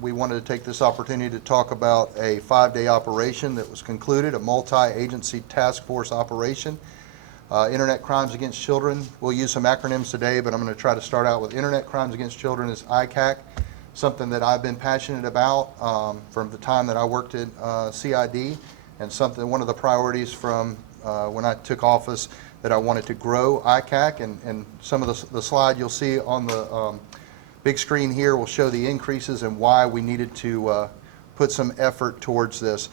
We wanted to take this opportunity to talk about a 5-day operation that was concluded, a multi-agency task force operation. Internet crimes against children. We'll use some acronyms today, but I'm going to try to start out with Internet crimes against children is ICAC, something that I've been passionate about from the time that I worked at CID, and one of the priorities from when I took office that I wanted to grow ICAC, and some of the slide you'll see on the big screen here will show the increases and why we needed to put some effort towards this.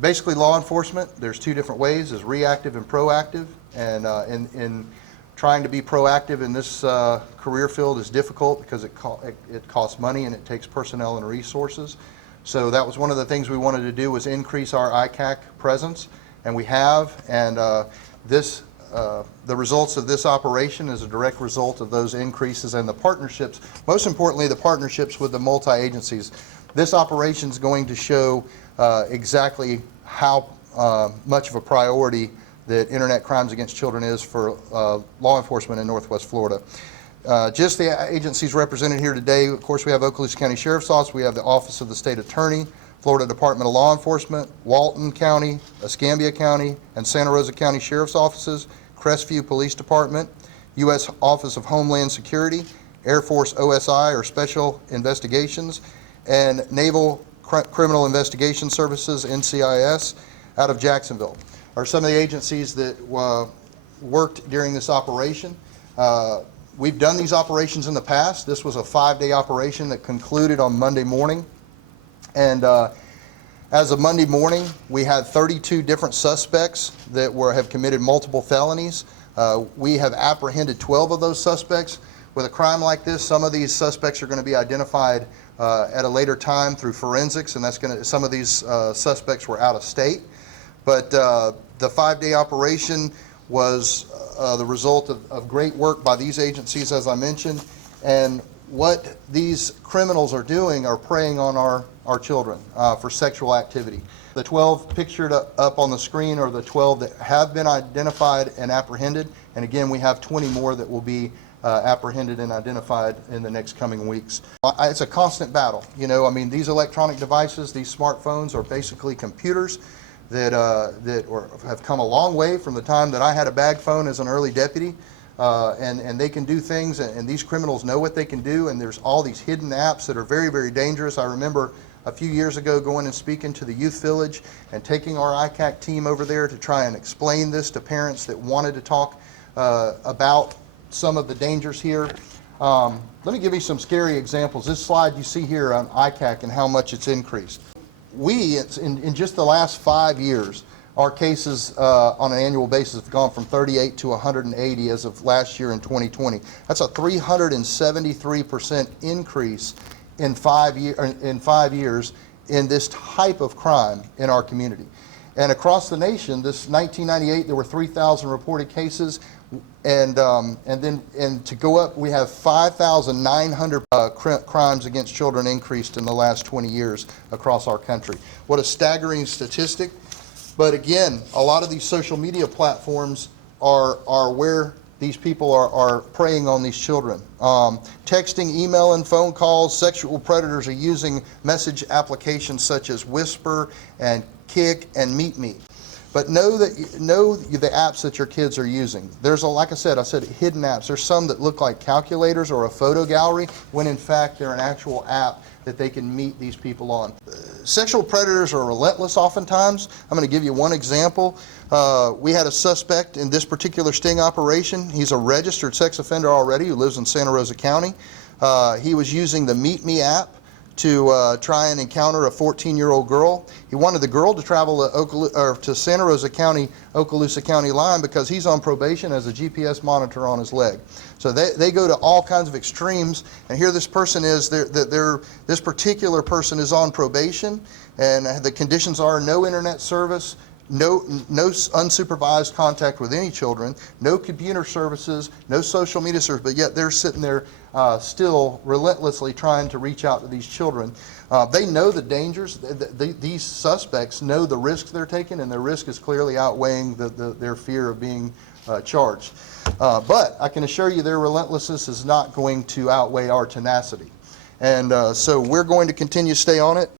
Basically, law enforcement, there's two different ways, is reactive and proactive, and in trying to be proactive in this career field is difficult because it costs money and it takes personnel and resources. So that was one of the things we wanted to do, was increase our ICAC presence, and we have, and the results of this operation is a direct result of those increases and the partnerships, most importantly the partnerships with the multi-agencies. This operation is going to show exactly how much of a priority that Internet crimes against children is for law enforcement in Northwest Florida. Just the agencies represented here today, of course we have Okaloosa County Sheriff's Office, we have the Office of the State Attorney, Florida Department of Law Enforcement, Walton County, Escambia County, and Santa Rosa County Sheriff's Offices, Crestview Police Department, U.S. Office of Homeland Security, Air Force OSI or Special Investigations, and Naval Criminal Investigation Services, NCIS, out of Jacksonville, are some of the agencies that worked during this operation. We've done these operations in the past. This was a 5-day operation that concluded on Monday morning. And as of Monday morning, we had 32 different suspects that have committed multiple felonies. We have apprehended 12 of those suspects. With a crime like this, some of these suspects are going to be identified at a later time through forensics, and some of these suspects were out of state. But the 5-day operation was the result of great work by these agencies, as I mentioned, and what these criminals are doing are preying on our children for sexual activity. The 12 pictured up on the screen are the 12 that have been identified and apprehended, and again we have 20 more that will be apprehended and identified in the next coming weeks. It's a constant battle. You know, I mean, these electronic devices, these smartphones are basically computers that have come a long way from the time that I had a bag phone as an early deputy. And they can do things, and these criminals know what they can do, and there's all these hidden apps that are very, very dangerous. I remember a few years ago going and speaking to the youth village and taking our ICAC team over there to try and explain this to parents that wanted to talk about some of the dangers here. Let me give you some scary examples. This slide you see here on ICAC and how much it's increased. In just the last 5 years, our cases on an annual basis have gone from 38 to 180 as of last year in 2020. That's a 373% increase in 5 years in this type of crime in our community. And across the nation, this 1998, there were 3,000 reported cases, and to go up, we have 5,900 crimes against children increased in the last 20 years across our country. What a staggering statistic. But again, a lot of these social media platforms are where these people are preying on these children. Texting, email, and phone calls, sexual predators are using message applications such as Whisper and Kik and Meet Me. But know the apps that your kids are using. There's like I said, hidden apps. There's some that look like calculators or a photo gallery, when in fact they're an actual app that they can meet these people on. Sexual predators are relentless oftentimes. I'm going to give you one example. We had a suspect in this particular sting operation. He's a registered sex offender already who lives in Santa Rosa County. He was using the Meet Me app to try and encounter a 14-year-old girl. He wanted the girl to travel to Santa Rosa County, Okaloosa County line, because he's on probation as a GPS monitor on his leg. So they go to all kinds of extremes, and here this person is, this particular person is on probation, and the conditions are no internet service, no unsupervised contact with any children, no computer services, no social media service, but yet they're sitting there still relentlessly trying to reach out to these children. They know the dangers. These suspects know the risks they're taking, and their risk is clearly outweighing their fear of being charged. But I can assure you their relentlessness is not going to outweigh our tenacity. And so we're going to continue to stay on it.